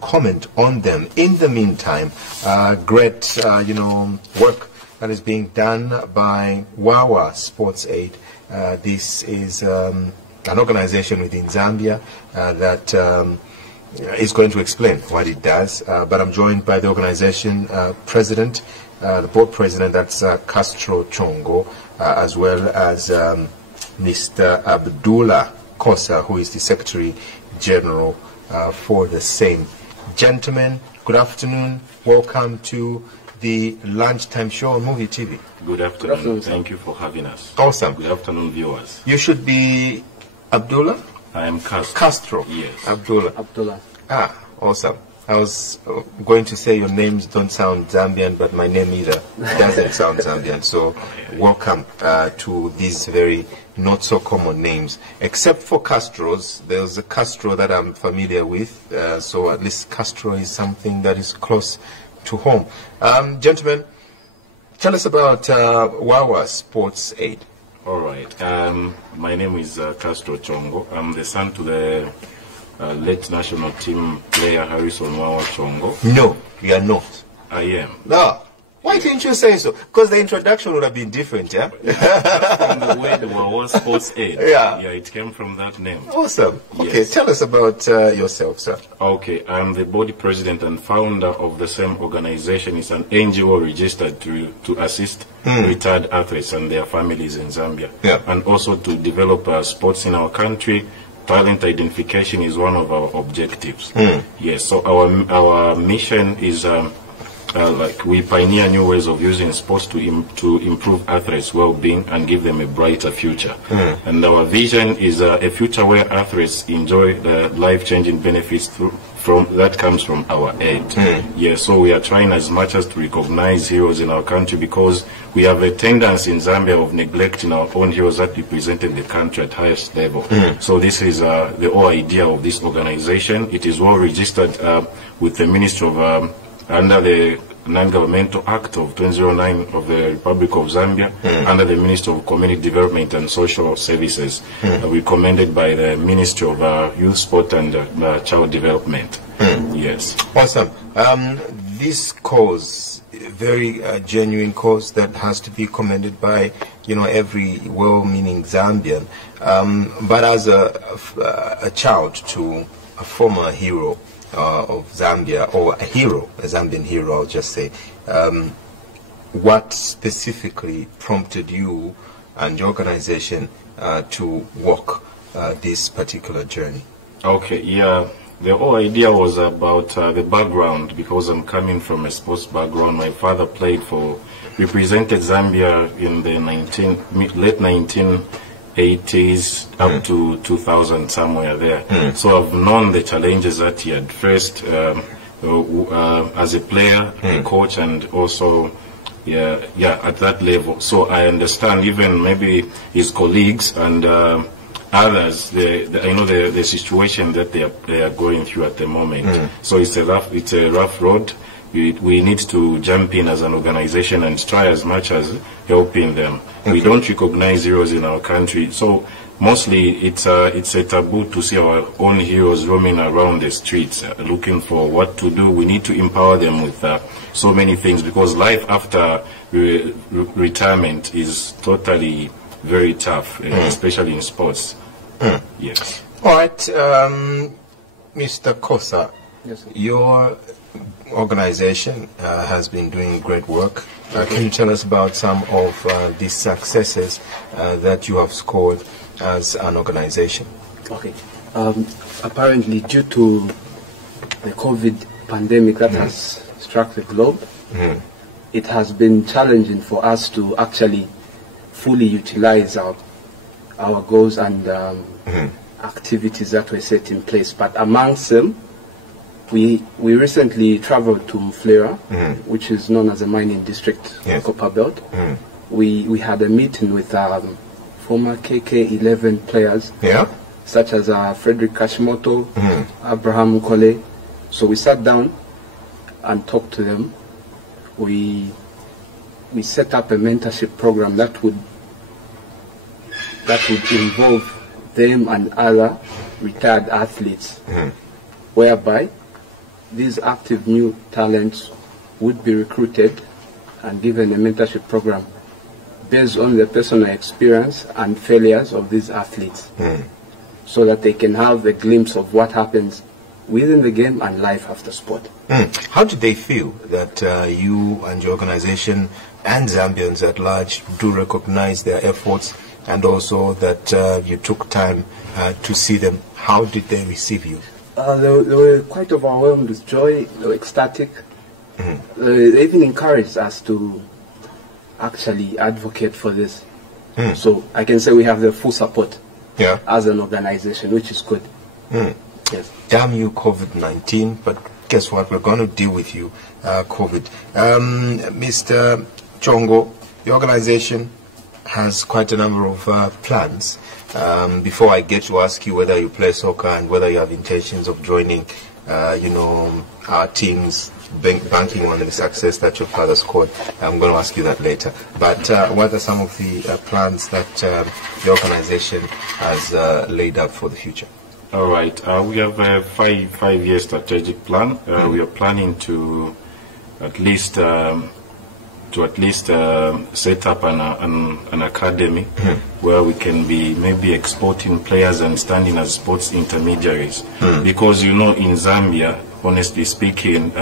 comment on them. In the meantime, great work that is being done by Wawa SportsAid. This is an organization within Zambia that is going to explain what it does. But I'm joined by the organization president, the board president, that's Castro Chongo, as well as Mr. Abdullah Kosa, who is the Secretary General for the same. Gentlemen, good afternoon. Welcome to the lunchtime show on MUVI TV. Good afternoon. Thank you for having us. Awesome. Good afternoon, viewers. You should be Abdullah? I am Castro. Castro? Yes. Abdullah. Ah, awesome. I was going to say your names don't sound Zambian, but my name either doesn't sound Zambian. So welcome to these very not so common names. Except for Castro's, there's a Castro that I'm familiar with. So at least Castro is something that is close to home. Gentlemen, tell us about Wawa SportsAid. All right. My name is Castro Chongo. I'm the son to the late national team player Harrison Wawa Chongo. No, you are not. I am. No. Why didn't you say so? Because the introduction would have been different, yeah? From the word Wawa SportsAid. Yeah. Yeah, it came from that name. Awesome. Yes. Okay, tell us about yourself, sir. Okay, I'm the board president and founder of the same organization. It's an NGO registered to assist retired athletes and their families in Zambia. Yeah. And also to develop sports in our country. Talent identification is one of our objectives. Yes, so our mission is like we pioneer new ways of using sports to improve athletes' well-being and give them a brighter future. And our vision is a future where athletes enjoy the life-changing benefits that comes from our aid. Yes, so we are trying as much as to recognize heroes in our country, because we have a tendency in Zambia of neglecting our own heroes that represented the country at highest level. So this is the whole idea of this organization. It is well registered with the Ministry of under the Non-Governmental Act of 2009 of the Republic of Zambia, under the Ministry of Community Development and Social Services, recommended by the Ministry of Youth, Sport and Child Development. Yes. Awesome. This cause, very genuine cause that has to be commended by, every well-meaning Zambian. But as a child to a former hero of Zambia, or a Zambian hero, I'll just say, what specifically prompted you and your organization to walk this particular journey? Okay, yeah. The whole idea was about the background, because I'm coming from a sports background. My father represented Zambia in the late 1980s up to 2000, somewhere there. So I've known the challenges that he had faced as a player, a coach, and also at that level. So I understand even maybe his colleagues and others, I know the situation that they are going through at the moment. So it's a rough road. We need to jump in as an organization and try as much as helping them. We don't recognize heroes in our country, so mostly it's a taboo to see our own heroes roaming around the streets looking for what to do. We need to empower them with so many things, because life after retirement is totally very tough, especially in sports. Yes. All right, Mr. Kosa, yes, sir. Your organization has been doing great work. Can you tell us about some of the successes that you have scored as an organization? Okay. Apparently, due to the COVID pandemic that has struck the globe, it has been challenging for us to actually fully utilize our goals and activities that were set in place. But amongst them, we recently traveled to Muflera, which is known as a mining district in Copper Belt. We had a meeting with former KK11 players, such as Frederick Kashimoto, Abraham Kole. So we sat down and talked to them. We set up a mentorship program that would involve them and other retired athletes, whereby these active new talents would be recruited and given a mentorship program based on the personal experience and failures of these athletes, so that they can have a glimpse of what happens within the game and life after sport. How did they feel that you and your organization and Zambians at large do recognize their efforts, and also that you took time to see them? How did they receive you? They were quite overwhelmed with joy. They were ecstatic. They even encouraged us to actually advocate for this. So I can say we have their full support as an organization, which is good. Yes. Damn you, COVID-19, but guess what? We're going to deal with you, COVID. Mr. Chongo, the organization has quite a number of plans. Before I get to ask you whether you play soccer and whether you have intentions of joining, our teams, banking on the success that your father scored, I'm going to ask you that later. But what are some of the plans that the organization has laid out for the future? All right. We have a five-year strategic plan. We are planning to at least set up an academy where we can be maybe exporting players and standing as sports intermediaries. Because, in Zambia, honestly speaking,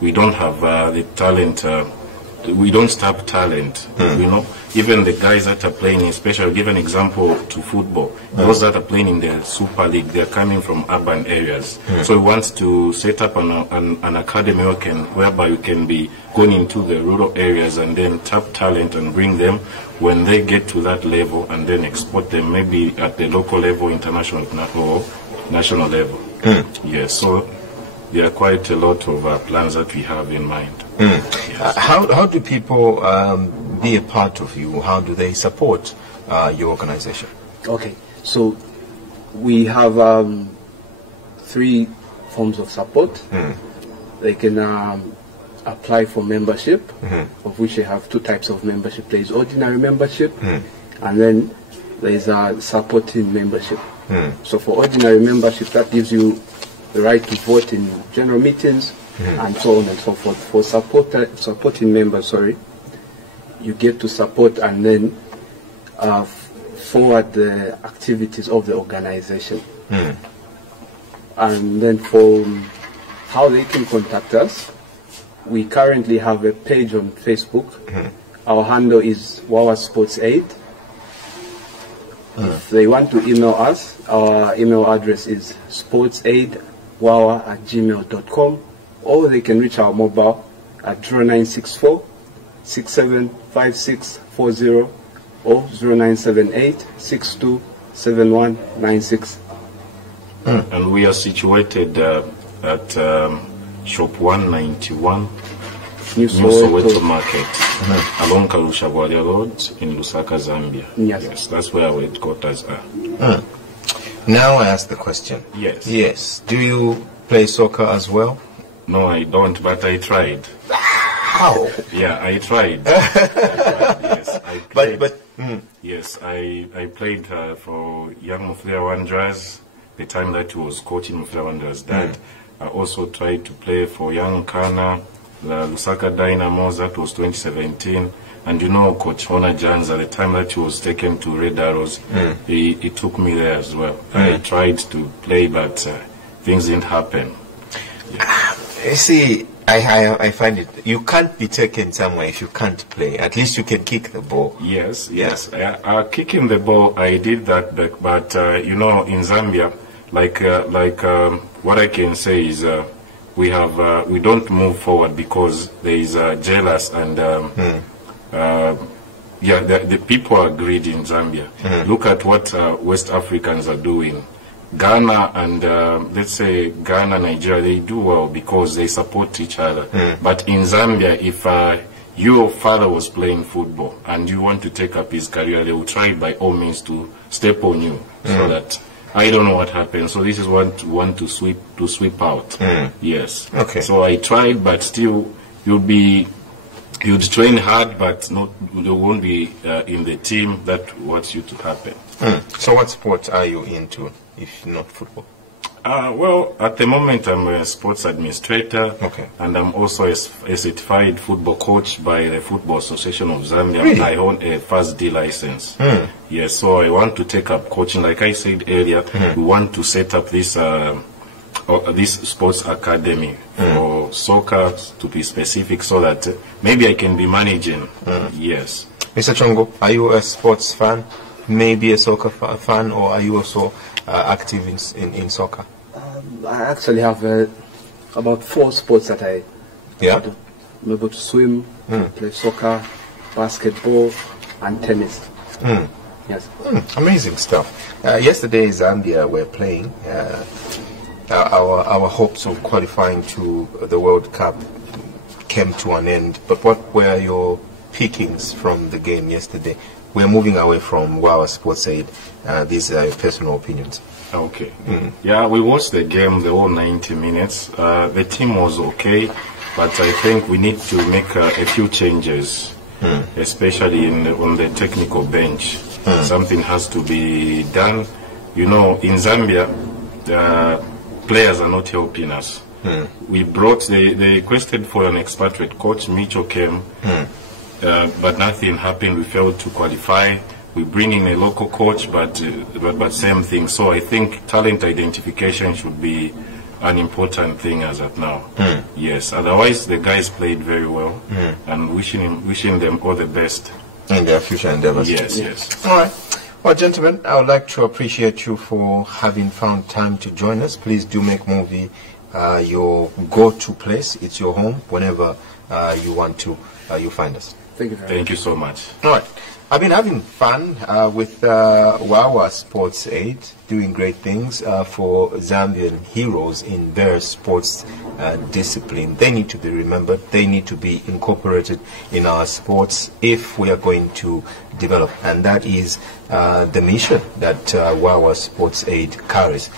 we don't have the talent. We don't stop talent. Even the guys that are playing, especially, I'll give an example to football. Those that are playing in the Super League, they're coming from urban areas. So we want to set up an academy whereby we can be going into the rural areas and then tap talent and bring them when they get to that level, and then export them maybe at the local level, international or national level. Yes, so there are quite a lot of plans that we have in mind. Yes. How do people be a part of you? How do they support your organization? Okay, so we have 3 forms of support. They can apply for membership, of which they have 2 types of membership. There is ordinary membership, and then there is a supporting membership. So for ordinary membership, that gives you the right to vote in general meetings, and so on and so forth. For supporting members, you get to support and then forward the activities of the organization. And then for how they can contact us, we currently have a page on Facebook. Our handle is Wawa SportsAid. If they want to email us, our email address is sportsaidwawa@gmail.com, or they can reach our mobile at 0964 675640 or 0978 627196. And we are situated at shop 191 New Soweto Market, along Kalushabwalia Road in Lusaka, Zambia. Yes, that's where our headquarters are. Now I ask the question. Yes. Do you play soccer as well? No, I don't, but I tried. How? Yeah, I tried. Yes, I played. Yes, I played for Young Muflia Wanderers, the time that he was coaching Muflia Wanderers' dad. I also tried to play for Young Kana, the Lusaka Dynamos, that was 2017. And Coach Hona Janza, the time that he was taken to Red Arrows, he took me there as well. I tried to play, but things didn't happen. See, I find it, you can't be taken somewhere if you can't play. At least you can kick the ball. Yes. Kicking the ball, I did that, but in Zambia, what I can say is we don't move forward because there is jealous and the people are greedy in Zambia. Look at what West Africans are doing. Ghana and let's say Ghana, Nigeria, they do well because they support each other. But in Zambia, if your father was playing football and you want to take up his career, they will try by all means to step on you. So that I don't know what happened. So this is what we want to sweep out. Yes. Okay. So I tried, but still you'd train hard, but you won't be in the team that wants you to happen. So what sport are you into, if not football? Well, at the moment I'm a sports administrator, Okay. and I'm also a certified football coach by the Football Association of Zambia. Really? I own a First D license. Yes, so I want to take up coaching. Like I said earlier, we want to set up this sports academy for soccer, to be specific, so that maybe I can be managing. Yes. Mr. Chongo, are you a sports fan? Maybe a soccer fan, or are you also active in soccer? I actually have about 4 sports that I Yeah. do. I'm able to swim, play soccer, basketball, and tennis. Yes. Amazing stuff. Yesterday, Zambia were playing. Our hopes of qualifying to the World Cup came to an end. But what were your pickings from the game yesterday? We're moving away from Wawa SportsAid. These are your personal opinions. Okay. Yeah, we watched the game the whole 90 minutes. The team was okay, but I think we need to make a few changes, especially on the technical bench. Something has to be done. You know, in Zambia, players are not helping us. We brought, they requested for an expatriate coach. Mitchell came, but nothing happened. We failed to qualify. We bring in a local coach, but same thing. So I think talent identification should be an important thing as of now. Yes. Otherwise, the guys played very well, and wishing them all the best In their future endeavors. Yes, yes. All right. Well, gentlemen, I would like to appreciate you for having found time to join us. Please do make MUVI your go-to place. It's your home. Whenever you want to, you find us. Thank you very much. Thank you so much. All right. I've been having fun with Wawa SportsAid, doing great things for Zambian heroes in their sports discipline. They need to be remembered. They need to be incorporated in our sports if we are going to develop. And that is the mission that Wawa SportsAid carries.